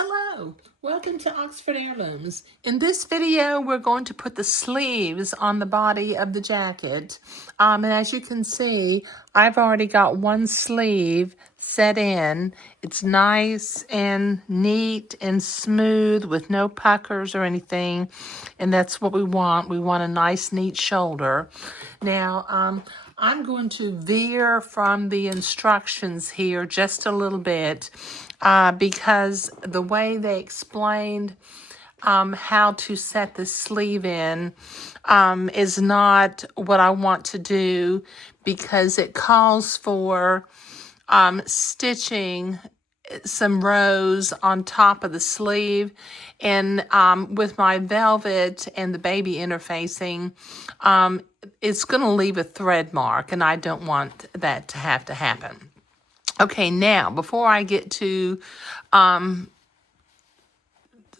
Hello, welcome to Oxford Heirlooms. In this video, we're going to put the sleeves on the body of the jacket. And as you can see, I've already got one sleeve set in. It's nice and neat and smooth with no puckers or anything. And that's what we want. We want a nice, neat shoulder. Now, I'm going to veer from the instructions here just a little bit because the way they explained how to set the sleeve in is not what I want to do, because it calls for stitching some rows on top of the sleeve, and with my velvet and the baby interfacing, it's going to leave a thread mark, and I don't want that to have to happen. Okay, now before I get to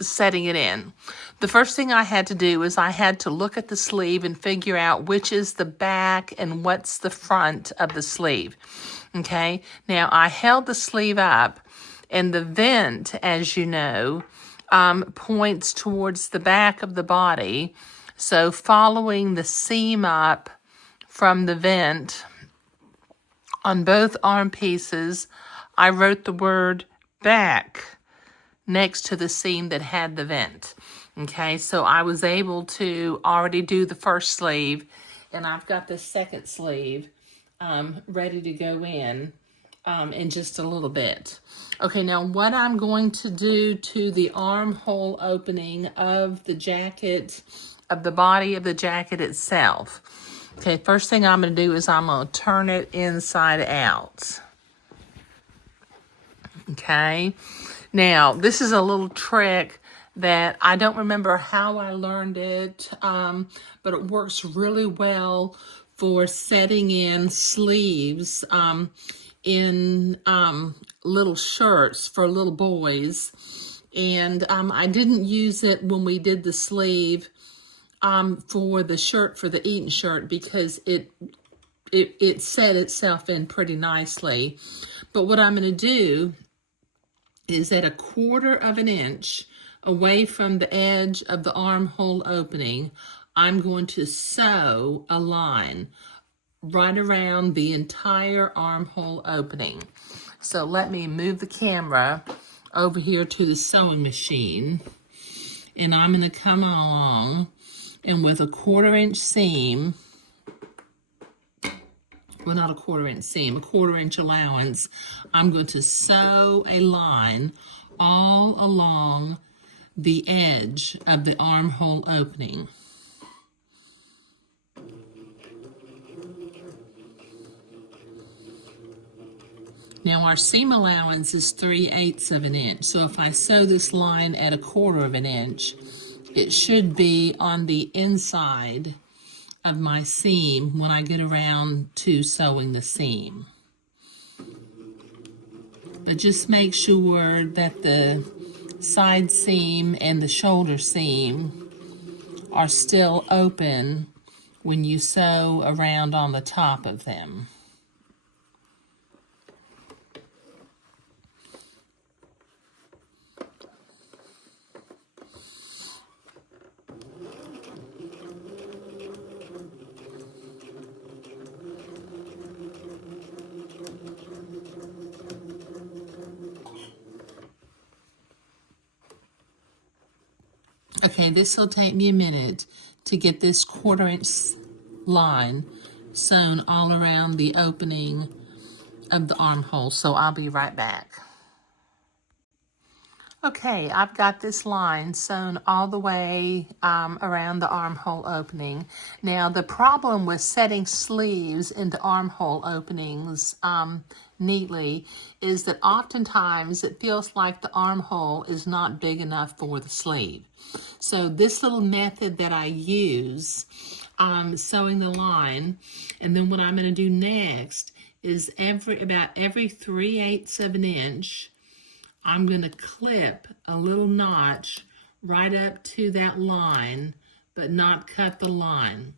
setting it in, the first thing I had to do is I had to look at the sleeve and figure out which is the back and what's the front of the sleeve. Okay, now I held the sleeve up, and the vent, as you know, points towards the back of the body. So following the seam up from the vent on both arm pieces, I wrote the word back next to the seam that had the vent. Okay, so I was able to already do the first sleeve, and I've got the second sleeve ready to go in just a little bit. Okay, now what I'm going to do to the armhole opening of the jacket, of the body of the jacket itself. Okay, first thing I'm going to do is I'm going to turn it inside out. Okay, now this is a little trick that I don't remember how I learned it, but it works really well for setting in sleeves in little shirts for little boys. And I didn't use it when we did the sleeve for the shirt, for the Eton shirt, because it set itself in pretty nicely. But what I'm going to do is at 1/4 of an inch away from the edge of the armhole opening, I'm going to sew a line right around the entire armhole opening. So let me move the camera over here to the sewing machine, and I'm going to come along, and with a 1/4 inch seam, well, not a 1/4 inch seam, a 1/4 inch allowance, I'm going to sew a line all along the edge of the armhole opening. Now our seam allowance is 3/8 of an inch, so if I sew this line at 1/4 of an inch, it should be on the inside of my seam when I get around to sewing the seam. But just make sure that the side seam and the shoulder seam are still open when you sew around on the top of them. Okay, this will take me a minute to get this 1/4 inch line sewn all around the opening of the armhole, so I'll be right back. Okay, I've got this line sewn all the way around the armhole opening. Now, the problem with setting sleeves into armhole openings neatly is that oftentimes it feels like the armhole is not big enough for the sleeve. So this little method that I use, sewing the line, and then what I'm going to do next is about every 3/8 of an inch, I'm going to clip a little notch right up to that line, but not cut the line.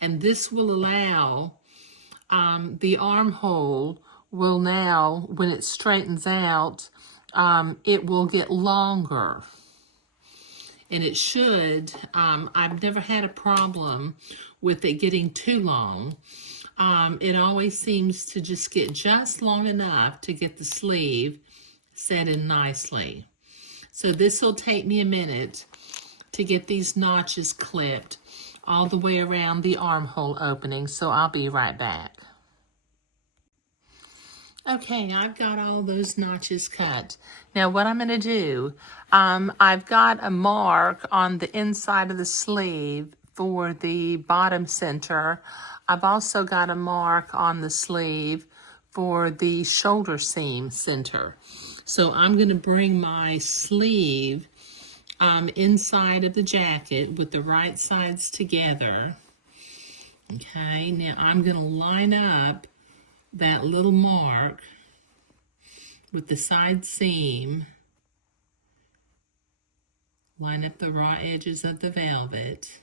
And this will allow the armhole will now, when it straightens out, it will get longer. And it should. I've never had a problem with it getting too long. It always seems to just get just long enough to get the sleeve set in nicely. So this will take me a minute to get these notches clipped all the way around the armhole opening, so I'll be right back. Okay, I've got all those notches cut. Now what I'm going to do, I've got a mark on the inside of the sleeve for the bottom center. I've also got a mark on the sleeve for the shoulder seam center. So I'm going to bring my sleeve inside of the jacket with the right sides together. Okay, now I'm going to line up that little mark with the side seam, line up the raw edges of the velvet,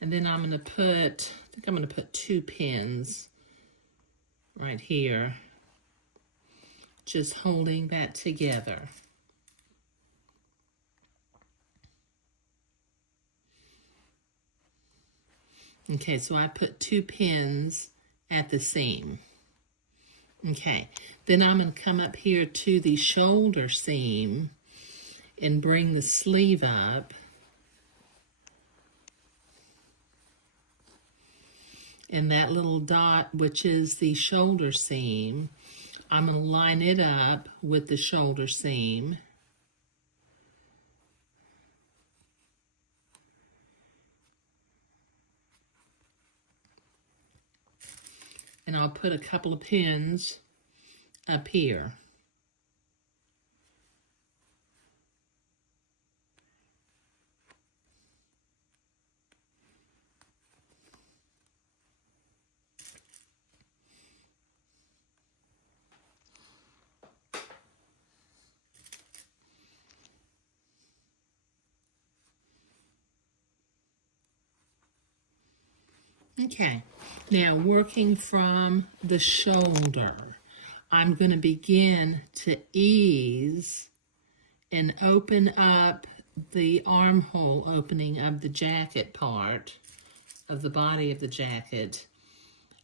and then I'm going to put 2 pins right here, just holding that together. Okay, so I put 2 pins at the seam. Okay, then I'm going to come up here to the shoulder seam and bring the sleeve up. And that little dot, which is the shoulder seam, I'm going to line it up with the shoulder seam. And I'll put a couple of pins up here. Okay, now working from the shoulder, I'm going to begin to ease and open up the armhole opening of the jacket part of the body of the jacket,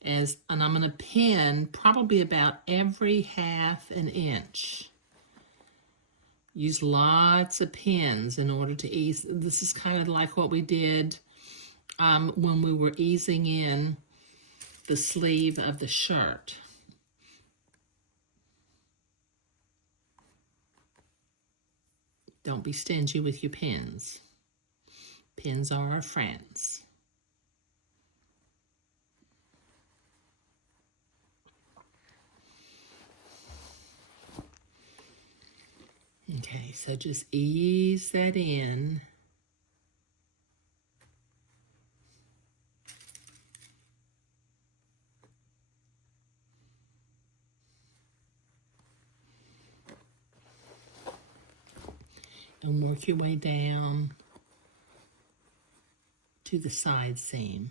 and I'm going to pin probably about every half an inch. Use lots of pins in order to ease. This is kind of like what we did when we were easing in the sleeve of the shirt. Don't be stingy with your pins. Pins are our friends. Okay, so just ease that in. And work your way down to the side seam.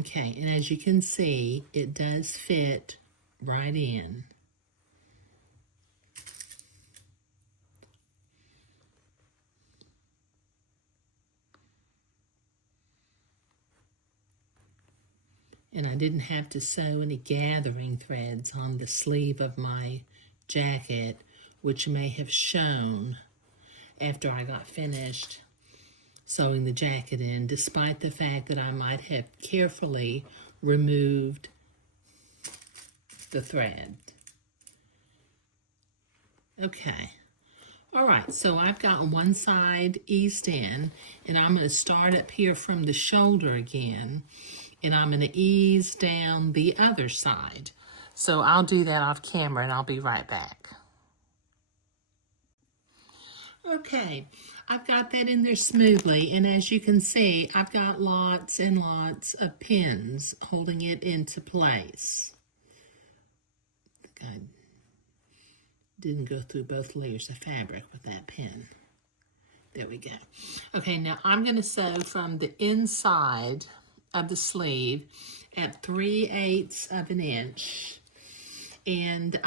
Okay, and as you can see, it does fit right in. And I didn't have to sew any gathering threads on the sleeve of my jacket, which may have shown after I got finished sewing the jacket in, despite the fact that I might have carefully removed the thread. Okay. All right, so I've got one side eased in, and I'm going to start up here from the shoulder again, and I'm going to ease down the other side. So I'll do that off camera, and I'll be right back. Okay, I've got that in there smoothly, and as you can see, I've got lots and lots of pins holding it into place. I didn't go through both layers of fabric with that pin. There we go. Okay, now I'm going to sew from the inside of the sleeve at 3/8 of an inch. And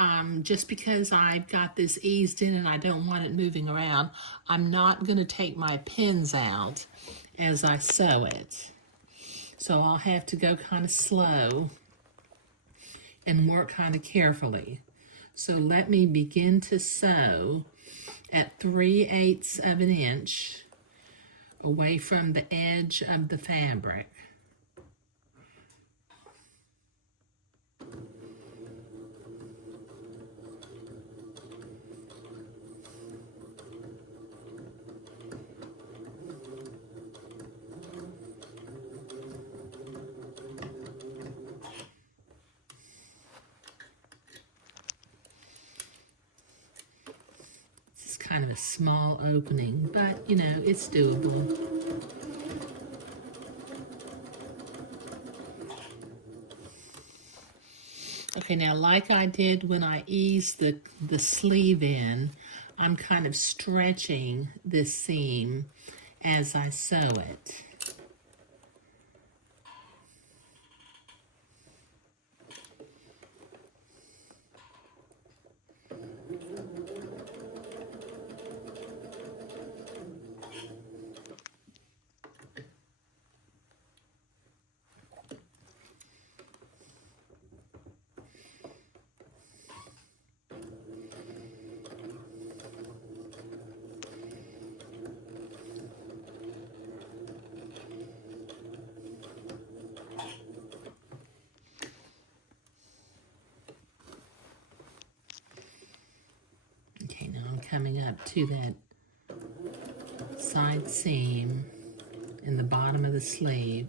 just because I've got this eased in and I don't want it moving around, I'm not going to take my pins out as I sew it. So I'll have to go kind of slow and work kind of carefully. So let me begin to sew at 3/8 of an inch away from the edge of the fabric. Kind of a small opening, but you know, it's doable. Okay, now like I did when I eased the sleeve in, I'm kind of stretching this seam as I sew it. Okay, now I'm coming up to that side seam in the bottom of the sleeve.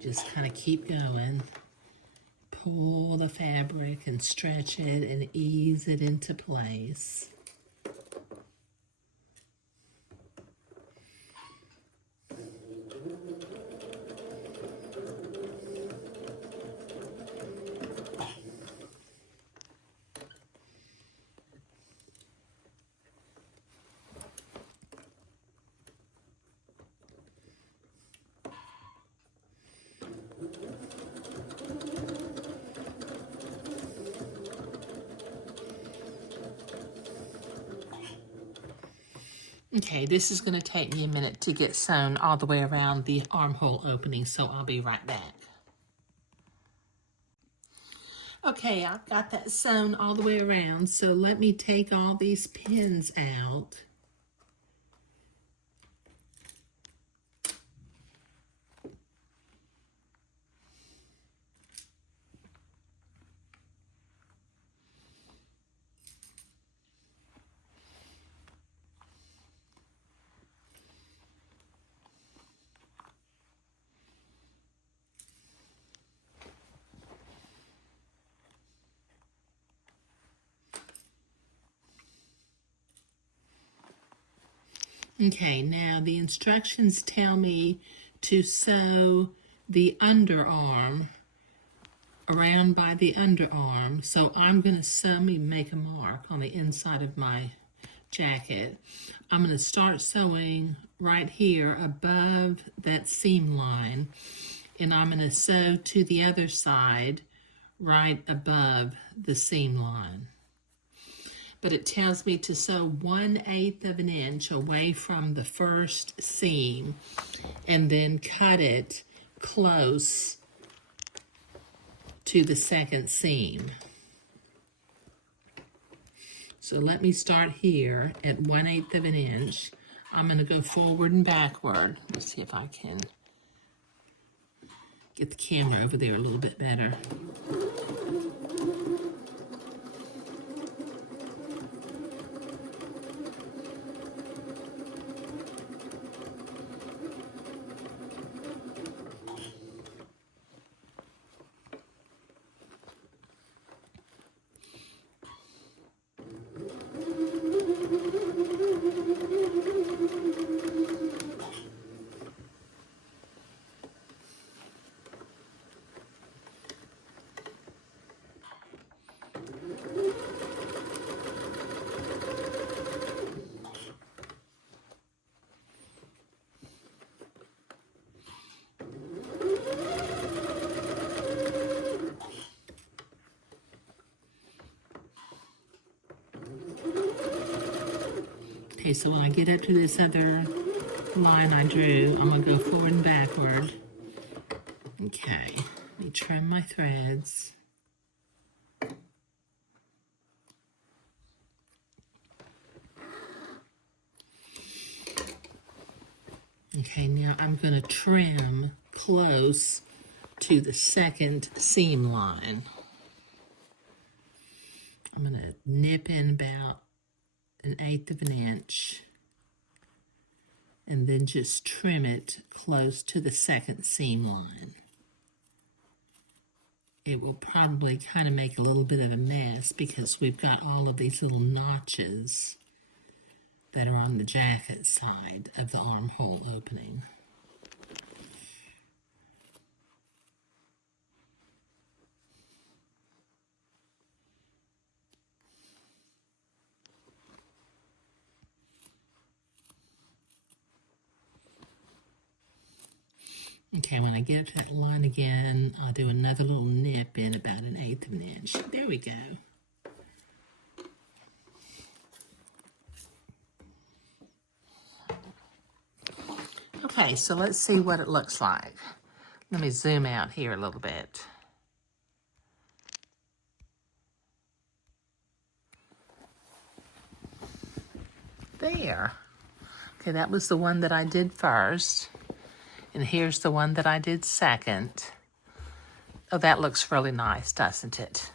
Just kind of keep going. Pull the fabric and stretch it and ease it into place. Okay, this is going to take me a minute to get sewn all the way around the armhole opening, so I'll be right back. Okay, I've got that sewn all the way around, so let me take all these pins out. Okay, now the instructions tell me to sew the underarm around by the underarm. So I'm going to sew, let me make a mark on the inside of my jacket. I'm going to start sewing right here above that seam line, and I'm going to sew to the other side right above the seam line. But it tells me to sew 1/8 of an inch away from the first seam and then cut it close to the second seam. So let me start here at 1/8 of an inch. I'm going to go forward and backward. Let's see if I can get the camera over there a little bit better. Okay, so when I get up to this other line I drew, I'm going to go forward and backward. Okay, let me trim my threads. Okay, now I'm going to trim close to the second seam line. I'm going to nip in about 1/8 of an inch and then just trim it close to the second seam line. It will probably kind of make a little bit of a mess because we've got all of these little notches that are on the jacket side of the armhole opening. Okay, when I get up to that line again, I'll do another little nip in about 1/8 of an inch. There we go. Okay, so let's see what it looks like. Let me zoom out here a little bit. There. Okay, that was the one that I did first. And here's the one that I did second. Oh, that looks really nice, doesn't it?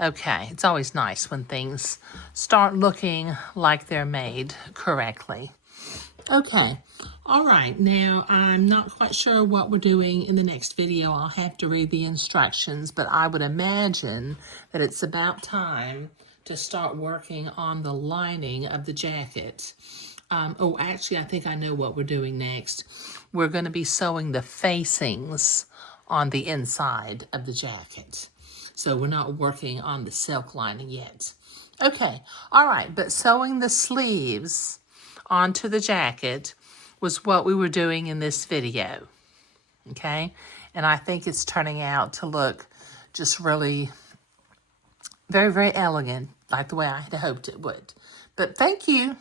Okay, it's always nice when things start looking like they're made correctly. Okay, all right, now I'm not quite sure what we're doing in the next video. I'll have to read the instructions, but I would imagine that it's about time to start working on the lining of the jacket. Oh, actually, I think I know what we're doing next. We're going to be sewing the facings on the inside of the jacket. So we're not working on the silk lining yet. Okay, all right, but sewing the sleeves onto the jacket was what we were doing in this video, okay? And I think it's turning out to look just really very, very elegant, like the way I had hoped it would. But thank you.